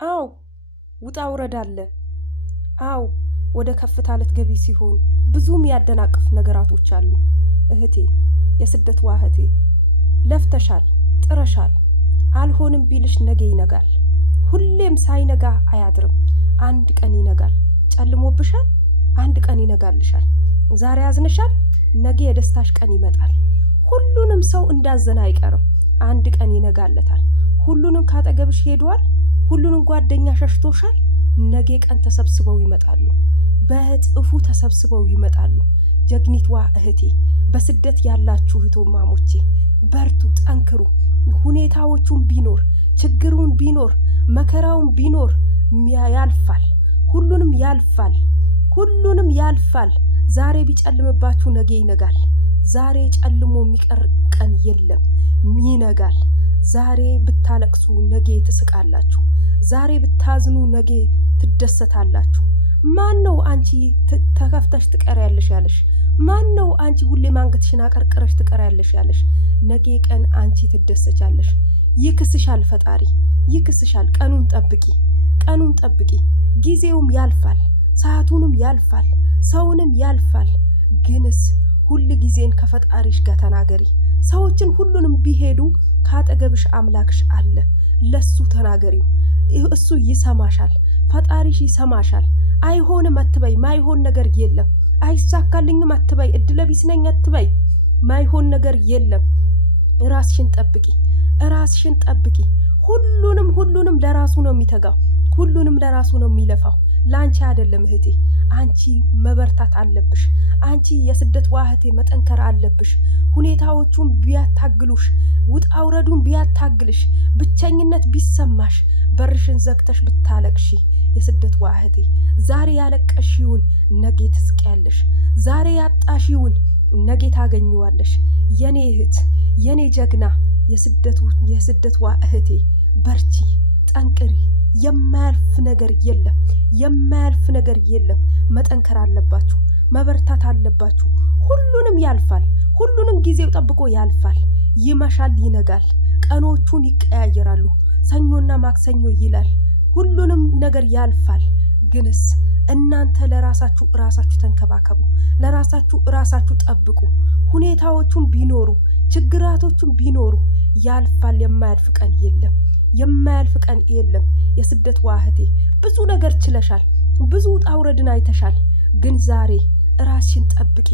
አዎ ውጣ ውረድ አለ። አዎ ወደ ከፍታ ልትገቢ ሲሆን ብዙም ያደናቅፍ ነገራቶች አሉ። እህቴ፣ የስደት እህቴ፣ ለፍተሻል፣ ጥረሻል። አልሆንም ቢልሽ ነገ ይነጋል። ሁሌም ሳይነጋ አያድርም። አንድ ቀን ይነጋል። ጨልሞብሻል፣ አንድ ቀን ይነጋልሻል። ዛሬ ያዝንሻል፣ ነገ የደስታሽ ቀን ይመጣል። ሁሉንም ሰው እንዳዘነ አይቀርም። አንድ ቀን ይነጋለታል። ሁሉንም ካጠገብሽ ሄዷል። ሁሉንም ጓደኛ ሸሽቶሻል። ነገ ቀን ተሰብስበው ይመጣሉ። በእጥፉ ተሰብስበው ይመጣሉ። ጀግኒቷ እህቴ፣ በስደት ያላችሁ እህቶማሞቼ በርቱ፣ ጠንክሩ። ሁኔታዎቹን ቢኖር ችግሩን ቢኖር መከራውን ቢኖር ያልፋል። ሁሉንም ያልፋል። ሁሉንም ያልፋል። ዛሬ ቢጨልምባችሁ ነገ ይነጋል። ዛሬ ጨልሞ የሚቀር ቀን የለም፣ ይነጋል። ዛሬ ብታለቅሱ ነገ ትስቃላችሁ። ዛሬ ብታዝኑ ነገ ትደሰታላችሁ። ማን ነው አንቺ ተከፍተሽ ትቀሪያለሽ ያለሽ? ማን ነው አንቺ ሁሌ ማንገትሽን አቀርቅረሽ ትቀሪያለሽ ያለሽ? ነገ ቀን አንቺ ትደሰቻለሽ። ይክስሻል ፈጣሪ፣ ይክስሻል። ቀኑን ጠብቂ፣ ቀኑን ጠብቂ። ጊዜውም ያልፋል፣ ሰዓቱንም ያልፋል፣ ሰውንም ያልፋል። ግንስ ሁል ጊዜን ከፈጣሪሽ ጋር ተናገሪ። ሰዎችን ሁሉንም ቢሄዱ ካጠገብሽ አምላክሽ አለ። ለሱ ተናገሪው፣ እሱ ይሰማሻል። ፈጣሪሽ ይሰማሻል። አይሆንም አትበይ። ማይሆን ነገር የለም። አይሳካልኝም አትበይ። እድለቢስ ነኝ አትበይ። ማይሆን ነገር የለም። ራስሽን ጠብቂ፣ ራስሽን ጠብቂ። ሁሉንም ለራሱ ነው የሚተጋው። ሁሉንም ለራሱ ነው የሚለፋው። ለአንቺ አይደለም እህቴ። አንቺ መበርታት አለብሽ። አንቺ የስደት እህቴ መጠንከር አለብሽ። ሁኔታዎቹን ቢያታግሉሽ፣ ውጣ ውረዱን ቢያታግልሽ፣ ብቸኝነት ቢሰማሽ፣ በርሽን ዘግተሽ ብታለቅሺ፣ የስደት እህቴ ዛሬ ያለቀሽውን ነገ ትስቂያለሽ። ዛሬ ያጣሽውን ነገ ታገኘዋለሽ። የኔ እህት፣ የኔ ጀግና፣ የስደት እህቴ በርቺ፣ ጠንቅሪ። የማያልፍ ነገር የለም፣ የማያልፍ ነገር የለም። መጠንከር አለባችሁ፣ መበርታት አለባችሁ። ሁሉንም ያልፋል። ሁሉንም ጊዜው ጠብቆ ያልፋል። ይመሻል፣ ይነጋል። ቀኖቹን ይቀያየራሉ። ሰኞና ማክሰኞ ይላል። ሁሉንም ነገር ያልፋል። ግንስ እናንተ ለራሳችሁ ተንከባከቡ። ለራሳችሁ ጠብቁ። ሁኔታዎቹን ቢኖሩ ችግራቶቹን ቢኖሩ ያልፋል። የማያልፍ ቀን የለም፣ የማያልፍ ቀን የለም። የስደት እህቴ ብዙ ነገር ችለሻል። ብዙ ውጣ ውረድን አይተሻል። ግን ዛሬ ራስሽን ጠብቂ።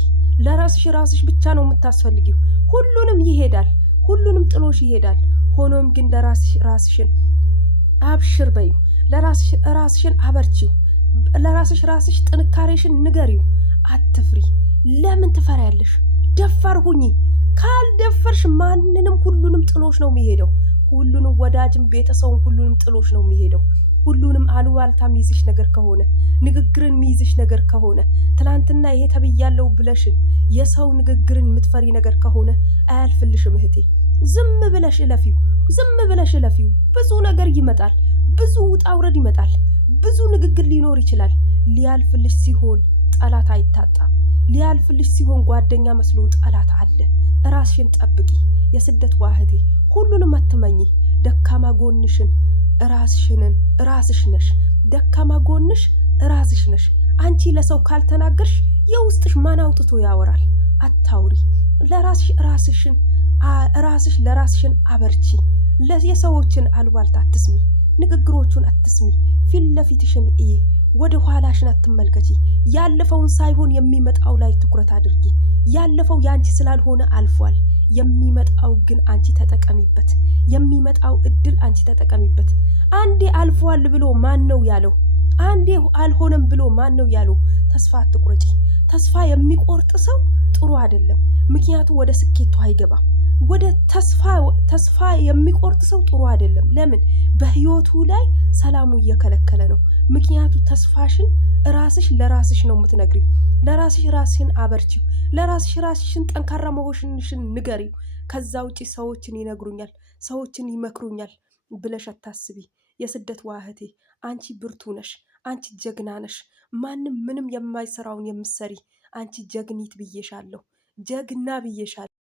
ለራስሽ ብቻ ነው የምታስፈልጊው። ሁሉንም ይሄዳል፣ ሁሉንም ጥሎሽ ይሄዳል። ሆኖም ግን ራስሽን አብሽር በዩ። ራስሽን አበርቺው። ለራስሽ ጥንካሬሽን ንገሪው። አትፍሪ። ለምን ትፈሪያለሽ? ደፋር ሁኚ። ካልደፈርሽ ማንንም ሁሉንም ጥሎሽ ነው የሚሄደው። ሁሉንም ወዳጅም ቤተሰቡን ሁሉንም ጥሎሽ ነው የሚሄደው። ሁሉንም አሉባልታ ሚይዝሽ ነገር ከሆነ፣ ንግግርን ሚይዝሽ ነገር ከሆነ፣ ትናንትና ይሄ ተብያለሁ ብለሽን የሰው ንግግርን የምትፈሪ ነገር ከሆነ አያልፍልሽም እህቴ። ዝም ብለሽ እለፊው፣ ዝም ብለሽ እለፊው። ብዙ ነገር ይመጣል። ብዙ ውጣ ውረድ ይመጣል። ብዙ ንግግር ሊኖር ይችላል። ሊያልፍልሽ ሲሆን ጠላት አይታጣም። ሊያልፍልሽ ሲሆን ጓደኛ መስሎ ጠላት አለ። ራስሽን ጠብቂ የስደት እህቴ። ሁሉንም አትመኝ። ደካማ ጎንሽን ራስሽ ነሽ። ደካማ ጎንሽ ራስሽ ነሽ። አንቺ ለሰው ካልተናገርሽ የውስጥሽ ማን አውጥቶ ያወራል? አታውሪ። ለራስሽን አበርቺ። የሰዎችን አሉባልታ አትስሚ። ንግግሮቹን አትስሚ። ፊት ለፊትሽን እይ። ወደ ኋላሽን አትመልከቺ። ያለፈውን ሳይሆን የሚመጣው ላይ ትኩረት አድርጊ። ያለፈው ያንቺ ስላልሆነ አልፏል። የሚመጣው ግን አንቺ ተጠቀሚበት። የሚመጣው እድል አንቺ ተጠቀሚበት። አንዴ አልፏል ብሎ ማን ነው ያለው? አንዴ አልሆነም ብሎ ማን ነው ያለው? ተስፋ አትቁረጪ። ተስፋ የሚቆርጥ ሰው ጥሩ አይደለም። ምክንያቱ ወደ ስኬቱ አይገባም። ወደ ተስፋ የሚቆርጥ ሰው ጥሩ አይደለም። ለምን? በህይወቱ ላይ ሰላሙ እየከለከለ ነው። ምክንያቱ ተስፋሽን ለራስሽ ነው የምትነግሪው። ራስሽን አበርቺው። ራስሽን ጠንካራ መሆንሽን ንገሪው። ከዛ ውጪ ሰዎችን ይነግሩኛል፣ ሰዎችን ይመክሩኛል ብለሽ አታስቢ። የስደት እህቴ አንቺ ብርቱ ነሽ። አንቺ ጀግና ነሽ። ማንም ምንም የማይሰራውን የምትሰሪ አንቺ ጀግኒት ብዬሻለሁ። ጀግና ብዬሻለሁ።